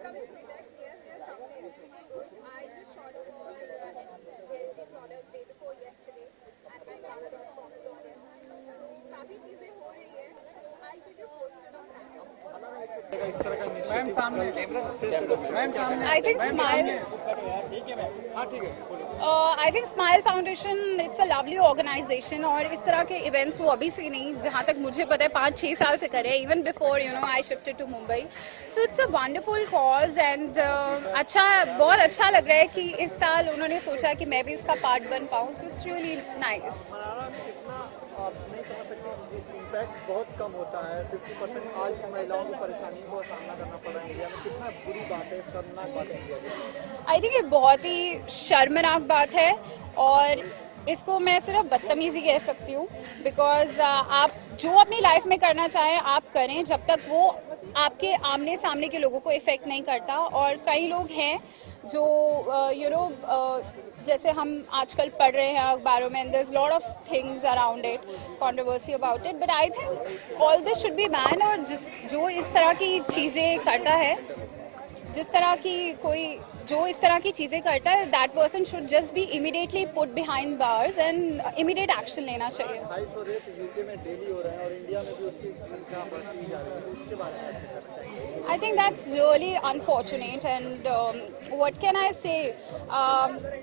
Upcoming projects, yes, there's something really good. I just shot with my LG product day before yesterday, and my Gaana.com is on it. So काफी चीजें हो रही है. I'll keep you posted on that. इस तरह का ma'am initiative सामने ma'am सामने I think मैम Smile. हाँ ठीक है बोलिए I think Smile Foundation, it's a lovely organization और इस तरह के events वो अभी से नहीं, जहाँ तक मुझे पता है 5-6 साल से करे, even before I shifted to Mumbai. So it's a wonderful cause and अच्छा बहुत अच्छा लग रहा है कि इस साल उन्होंने सोचा कि मैं भी इसका part बन पाऊँ. So it's really nice. Mannara में कितना आप नहीं समझ सकते इम्पैक्ट बहुत कम होता है 50% आज की महिलाओं को परेशानी का सामना करना पड़ रहा है इंडिया में कितना बुरी बात है शर्मनाक बात है इंडिया की आई थिंक ये बहुत ही शर्मनाक बात है और इसको मैं सिर्फ बदतमीजी कह सकती हूँ बिकॉज आप जो अपनी लाइफ में करना चाहें आप करें जब तक वो आपके आमने सामने के लोगों को इफेक्ट नहीं करता और कई लोग हैं जो जैसे हम आजकल पढ़ रहे हैं अखबारों में there is lot of things around it controversy about it but I think all this should be ban और जो इस तरह की चीज़ें करता है जो इस तरह की चीज़ें करता है that person should just be immediately put behind bars and immediate action लेना चाहिए 250 रेप यूके में डेली हो रहे हैं और इंडिया में भी उसकी संख्या बढ़ती जा रही है तो इसके बारे में क्या कहना चाहिए I think that's really unfortunate and what can I say?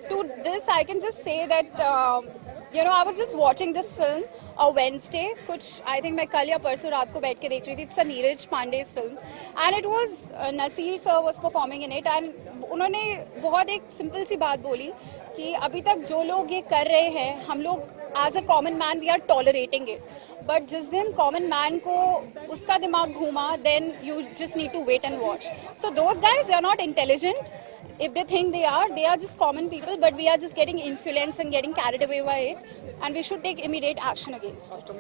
To this I can just say that I was just watching this film a Wednesday कुछ I think मैं कल या परसों रात को बैठ के देख रही थी. It's a Neeraj पांडे's film and it was Nasir sir was performing in it and उन्होंने बहुत एक सिंपल सी बात बोली कि अभी तक जो लोग ये कर रहे हैं हम लोग as a common man we are tolerating it. But जिस दिन कॉमन मैन को उसका दिमाग घूमा then you just need to wait and watch so those guys they are not intelligent if they think they are just common people but we are just getting influenced and getting carried away by it and we should take immediate action against it.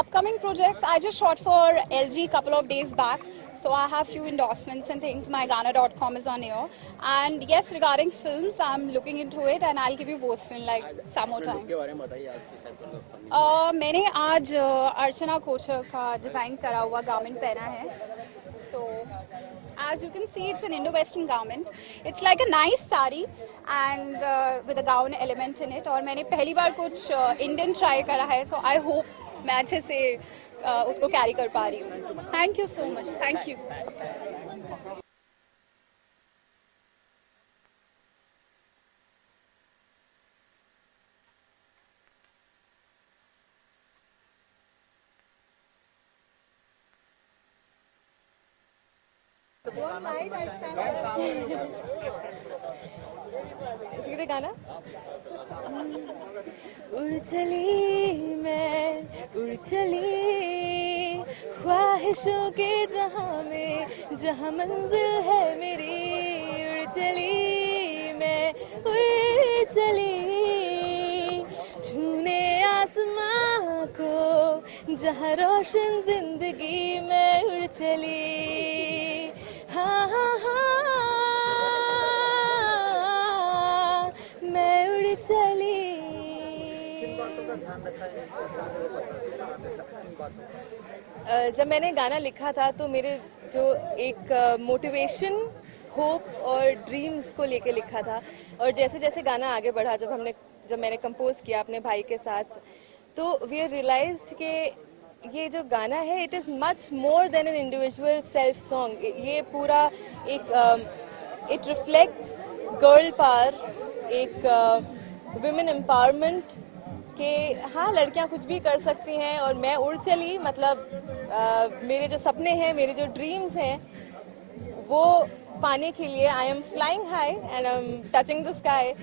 Upcoming projects I just shot for LG couple of days back so I have few endorsements and things. My Gaana.com is on air and yes regarding films I'm looking into it and I'll give you posted in like some more time. के बारे में बताइए आज की शायद मैंने आज अर्चना कोचर का डिज़ाइन करा हुआ गारमेंट पहना है सो as you can see it's an Indo-Western garment. It's like a nice sari and with a gown element in it और मैंने पहली बार कुछ इंडियन ट्राई करा है so I hope मैं अच्छे से उसको कैरी कर पा रही हूँ. Thank you so much. Thank you. इसके लिए गाना उड़ चली मैं उड़ चली ख्वाहिशों के जहां में जहां मंजिल है मेरी उड़ चली मैं उड़ चली छूने आसमां को जहां रोशन जिंदगी में उड़ चली हाँ हाँ हाँ मैं उड़ चली. किन बातों का ध्यान रखा है गाने को बनाते समय किन बातों का जब मैंने गाना लिखा था तो मेरे जो एक मोटिवेशन होप और ड्रीम्स को लेके लिखा था और जैसे जैसे गाना आगे बढ़ा जब मैंने कंपोज किया अपने भाई के साथ तो वी रियलाइज्ड कि ये जो गाना है it is much more than an individual self song. ये पूरा एक इट रिफ्लेक्ट्स गर्ल पावर एक वुमेन एम्पावरमेंट कि हाँ लड़कियाँ कुछ भी कर सकती हैं और मैं उड़ चली मतलब मेरे जो सपने हैं मेरे जो ड्रीम्स हैं वो पाने के लिए I am flying high and I am touching the sky.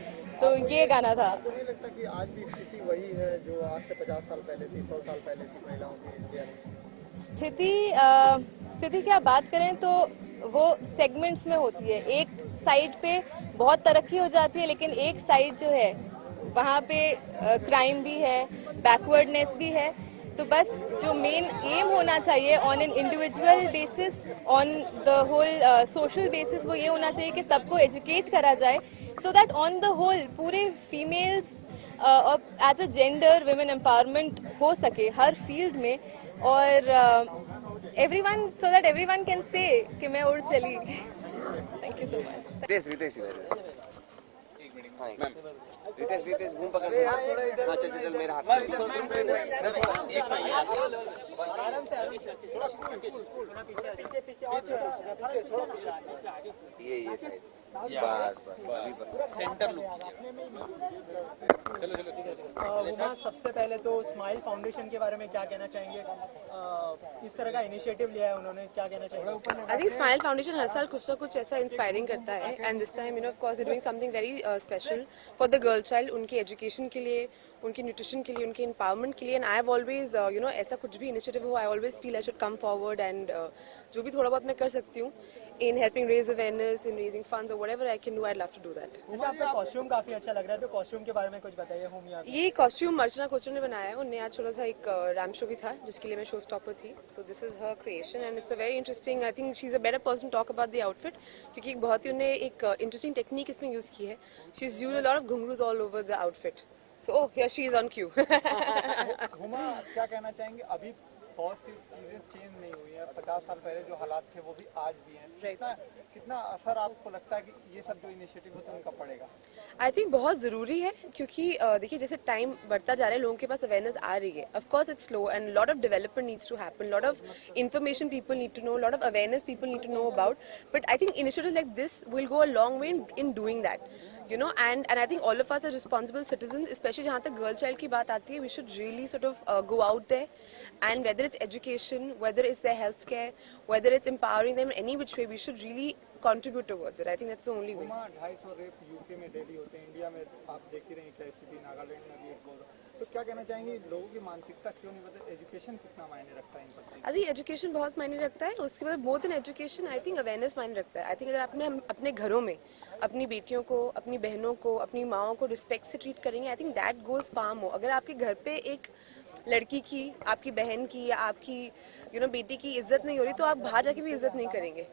तो ये गाना था. आपको नहीं लगता कि आज भी स्थिति वही है जो आज से 50 साल पहले थी 100 साल पहले थी महिलाओं की इंडिया में स्थिति की आप बात करें तो वो सेगमेंट्स में होती है. एक साइड पे बहुत तरक्की हो जाती है लेकिन एक साइड जो है वहाँ पे क्राइम भी है बैकवर्डनेस भी है. तो बस जो मेन एम होना चाहिए on an individual basis on the whole social basis वो ये होना चाहिए कि सबको एजुकेट करा जाए so that on the whole पूरे females as a gender women empowerment हो सके हर फील्ड में. और everyone, so that everyone can say कि मैं उड़ चली. Thank you so much. Ritesh इधर हाँ रितेश घूम पकड़ हाँ चल मेरा हाथ ये साइड बस सेंटर लुक चलो उमा, सबसे पहले तो स्माइल फाउंडेशन के बारे में क्या कहना चाहेंगे? इस तरह का इनिशिएटिव लिया है उन्होंने, क्या कहना चाहेंगे? I think Smile Foundation हर साल कुछ ना कुछ ऐसा इंस्पायरिंग करता है and this time of course they're doing something very special for the girl child, उनकी एजुकेशन के लिए, उनकी न्यूट्रिशन के लिए, उनके एम्पावरमेंट के लिए. and I have always ऐसा कुछ भी इनिशिएटिव हो, I always feel I should come forward and जो भी थोड़ा बहुत मैं कर सकती हूँ in helping raise awareness, in raising funds or whatever I can do, I'd love to do that. अच्छा, आपका कॉस्ट्यूम काफी अच्छा लग रहा है, तो कॉस्ट्यूम के बारे में कुछ बताइए. होमिया ये कॉस्ट्यूम अर्चना कोचर ने बनाया है. उनने आज छोटा सा एक रैम शो भी था जिसके लिए मैं शो स्टॉपर थी. तो this is her creation and it's a very interesting. I think she is a better person talk about the outfit क्योंकि बहुत ही उन्हें एक इंटरेस्टिंग टेक्निक इसमें यूज की है. She is used a lot of ghungroos all over the outfit. So here she is on cue. Huma, क्या कहना चाहेंगे? अभी बहुत सी चीजें चेंज नहीं हुई हैं. 50 साल पहले जो हालात थे वो भी आज भी हैं. कितना असर आपको लगता है कि ये सब जो इनिशिएटिव होते हैं उनका पड़ेगा? आई थिंक बहुत ज़रूरी है क्योंकि देखिए जैसे टाइम बढ़ता जा रहा है लोगों के पास अवेयरनेस आ रही है. Of course it's slow and lot of development needs to happen, lot of information people need to know, lot of awareness people need to know about. But I think initiative like this will go a long way in doing that. and I think all of us as responsible citizens, especially जहाँ तक girl child की बात आती है, we should really sort of go out there and whether it's education, whether it's their health care, whether it's empowering them in any which way, we should really contribute towards it. I think that's the only way. 250 rape UK में daily होते हैं, India में आप देख ही रहे हैं क्या स्थिति, नागालैंड में भी एक बहुत. तो क्या कहना चाहेंगे, लोगों की मानसिकता क्यों नहीं बदले? एजुकेशन कितना मायने रखता है इन सब? आई थिंक एजुकेशन बहुत मायने रखता है. उसके बाद more than education I think awareness मायने रखता है. आई थिंक अगर आपने हम अपने घरों में अपनी बेटियों को, अपनी बहनों को, अपनी माओं को रिस्पेक्ट से ट्रीट करेंगे, I think that goes far more. अगर आपके घर पे एक लड़की की, आपकी बहन की या आपकी बेटी की इज्जत नहीं हो रही तो आप बाहर जाके भी इज्जत नहीं करेंगे.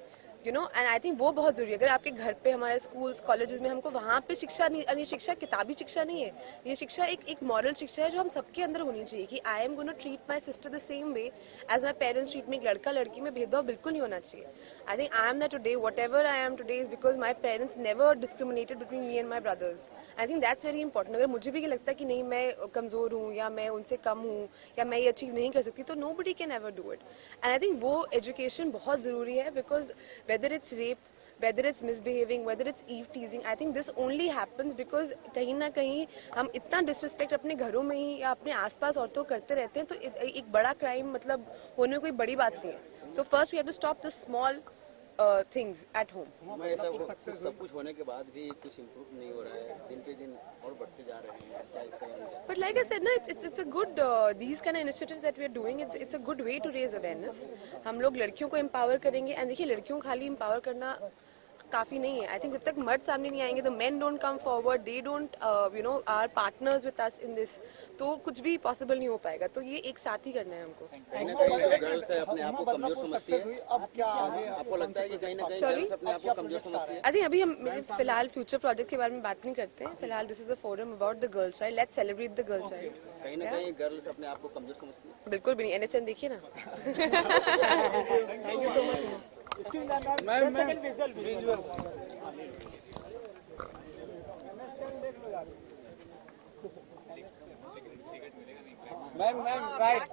एंड आई थिंक वो बहुत जरूरी है. अगर आपके घर पे, हमारे स्कूल्स कॉलेजेस में हमको वहाँ पे शिक्षा नहीं, ये शिक्षा किताबी शिक्षा नहीं है, ये शिक्षा एक मॉरल शिक्षा है जो हम सबके अंदर होनी चाहिए कि I am gonna treat my sister the same way as my parents treat me. एक लड़का लड़की में भेदभाव बिल्कुल नहीं होना चाहिए. I think I am that today, whatever I am today is because my parents never discriminated between me and my brothers. I think that's very important. अगर मुझे भी ये लगता है कि नहीं मैं कमज़ोर हूँ या मैं उनसे कम हूँ या मैं ये अचीव नहीं कर सकती, तो nobody can ever do it. And I think वो एजुकेशन बहुत ज़रूरी है because whether it's rape, whether it's misbehaving, whether it's eve teasing, I think this only happens because कहीं ना कहीं हम इतना disrespect अपने घरों में ही या अपने आसपास औरतों करते रहते हैं. तो एक बड़ा क्राइम मतलब होने में कोई बड़ी बात नहीं है. So first we have to stop the small things at home. मैं ऐसा सब कुछ होने के बाद भी कुछ इम्प्रूव नहीं हो रहा है, दिन पे दिन और बढ़ते जा रहे हैं. क्या इसका? But like I said, no, it's a good these kind of initiatives that we are doing. It's a good way to raise awareness. हम लोग लड़कियों को empower करेंगे and देखिए लड़कियों को खाली empower करना काफी नहीं है. आई थिंक जब तक मर्द सामने नहीं आएंगे, the men don't come forward, they don't are partners with us in this, तो कुछ भी पॉसिबल नहीं हो पाएगा. तो ये एक साथ ही करना है हमको. कहीं ना कहीं गर्ल्स अपने आप को कमजोर समझती है. अब क्या आगे आपको लगता है कि कहीं ना कहीं गर्ल्स अपने आप को कमजोर समझती है? आई थिंक अभी हम फिलहाल फ्यूचर प्रोजेक्ट के बारे में बात नहीं करते हैं. फिलहाल this is a forum about the girl child. Let's celebrate the girl child. कहीं ना कहीं गर्ल्स अपने आप को कमजोर समझती है? बिल्कुल भी नहीं. एनएचएन देखिए ना. Thank you so much. Ma'am right,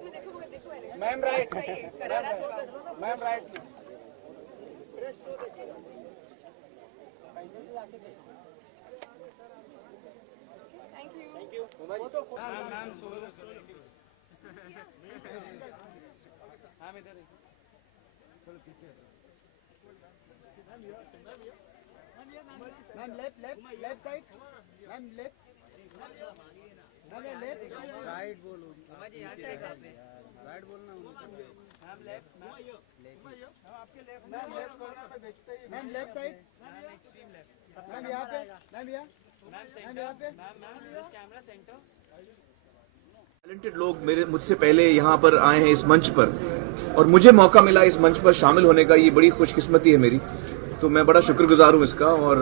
ma'am right, ma'am right. Ma'am left side, ma'am left, ma'am left, right बोलो. राइट बोलना. Ma'am left, ma'am left side, ma'am यहाँ पे, मैम यहाँ, मैम यहाँ पे. टैलेंटेड लोग मुझसे पहले यहाँ पर आए हैं इस मंच पर और मुझे मौका मिला इस मंच पर शामिल होने का. ये बड़ी खुशकिस्मती है मेरी, तो मैं बड़ा शुक्रगुजार हूँ इसका. और